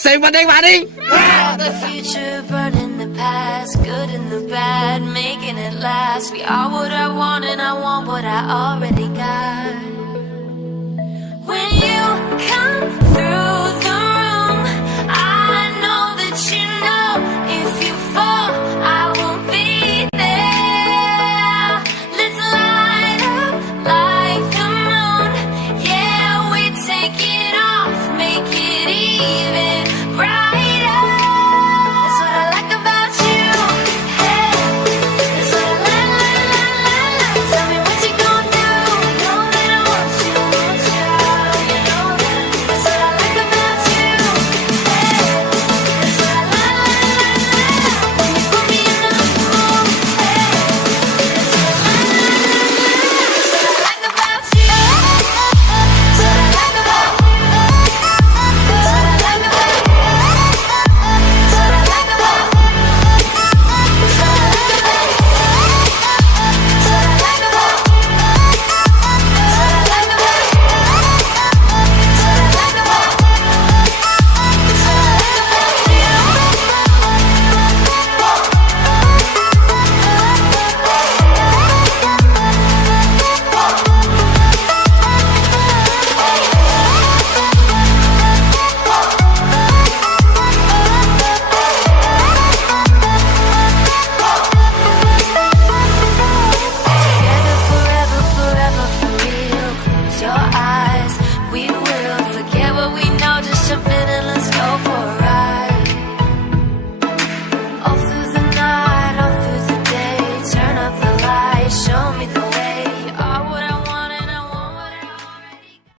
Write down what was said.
Say my name, buddy. The future, burning the past, good and the bad, making it last. We are what I want and I want what I already got. When you come through